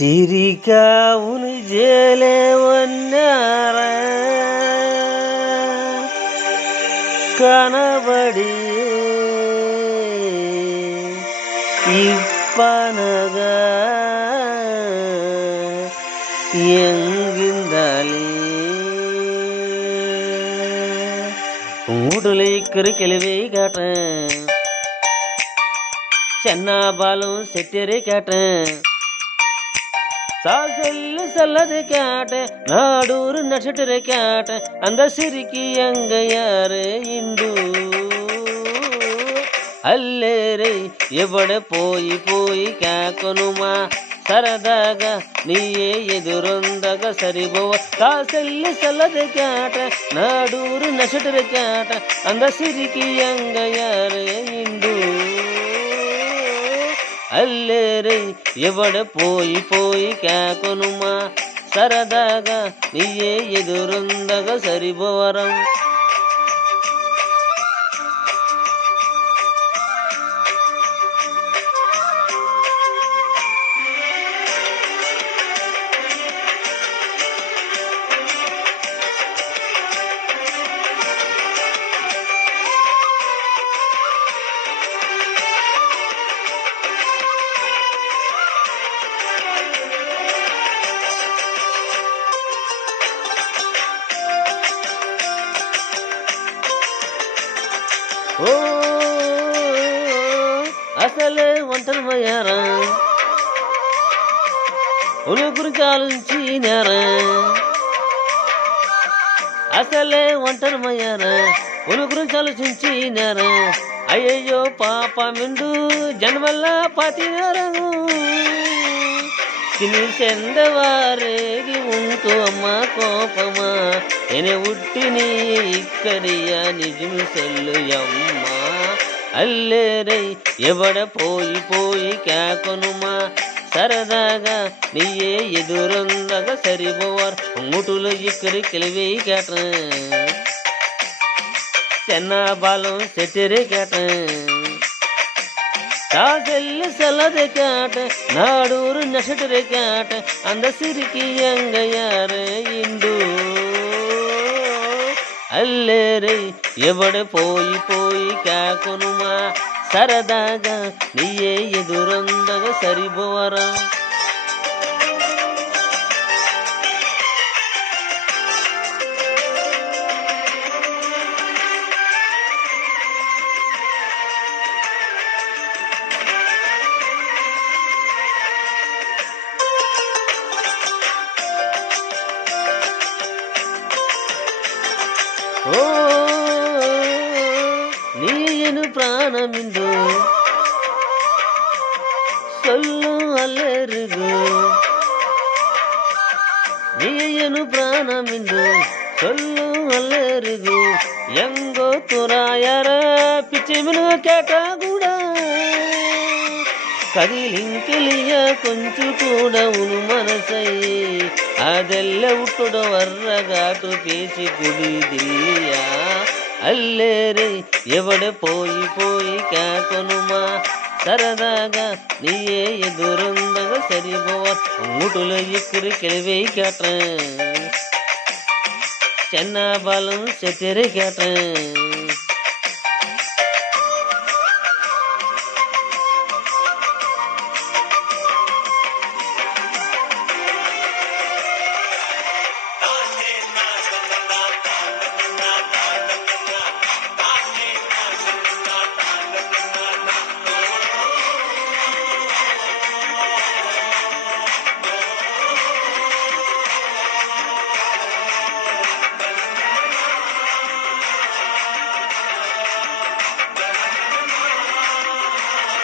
சிரிக்காவுனு ஜேலே ஒன்னார கனபடி இப்பனக எங்கிந்தாலே ஊடுலைக்கிற கிழவை காட்டேன் சென்னா பாலும் செட்டரை கேட்டேன் சொல்லு சொல்லது கேட்டேன் நாடூர் நட்சத்திர கேட்டேன் அந்த சிரிக்கி எங்க யாரு இந்து அல்லேரை எவட போய் போய் கேட்கணுமா சரதாக நீயே எதிரொந்தக சரிபோவ சொல்லு சொல்லது கேட்டேன் நாடூர் நட்சத்திர கேட்டேன் அந்த சிரிக்கி எங்க யாரு இந்து அல்லேரை எவட போய் போய் கேட்கணுமா சரதாக நீயே எதிரொந்தக சரிபோவரம் ఓ అసలే ఒంటరిమయ్యారా ఉని గురించి ఆలోచించినారా అసలే ఒంటరిమయ్యారా ఉని గురించి ఆలోచించినారా అయ్యయ్యో పాప మిండు జన్మల్ల పాతినారను తిని చెందవారేగి ఉంటూ అమ్మ కోపమా ఎనే ఉట్టిని ఇక్కడియ నిజం సొల్లు అమ్మ అల్లేరై ఎవడ పోయి పోయి కేకొనుమా సరదాగా నీయే ఎదురొందగ సరిపోవారు ముటులు ఇక్కడి కిలివి కేట చెన్నా బాలం సెటిరి కేట சொல்லு சொல்லது கேட்ட நாடூர் நட்சத்திர கேட்ட அந்த சிரிக்கி எங்க யாரு இந்து அல்லேரை எவட போய் போய் கேட்கணுமா சரதாக நீயே எதிரொந்தக சரிபோவரா ఓ ನೀನು ಪ್ರಾಣಮಿಂದು ಸೊಲ್ಲು ಅಲ್ಲರಿಗೂ ನೀನು ಪ್ರಾಣಮಿಂದು ಸೊಲ್ಲು ಅಲ್ಲರಿಗೂ ಎಂಗೋ ತುರಾಯರ ಪಿಚ್ಚಿ ಮಿನು ಕೇಟ ಕೂಡ ಕದಿಲಿಂಕೆಲಿಯ ಕೊಂಚು ಕೂಡ ಉನು ಮನಸೈ ಅದೆಲ್ಲ ಹುಟ್ಟುಡ ವರ್ರಗಾಟು ಪೇಸಿ ಕುಡಿದಿಲ್ಲ ಅಲ್ಲೇರೆ ಎವಡ పోయి పోయి కేకొనుమా సరదాగా నీయే ఎదురొందగ సరిపోవ ఊటులో ఇక్కడి కిలివై కేట చెన్నా బాలం సెటిరి కేట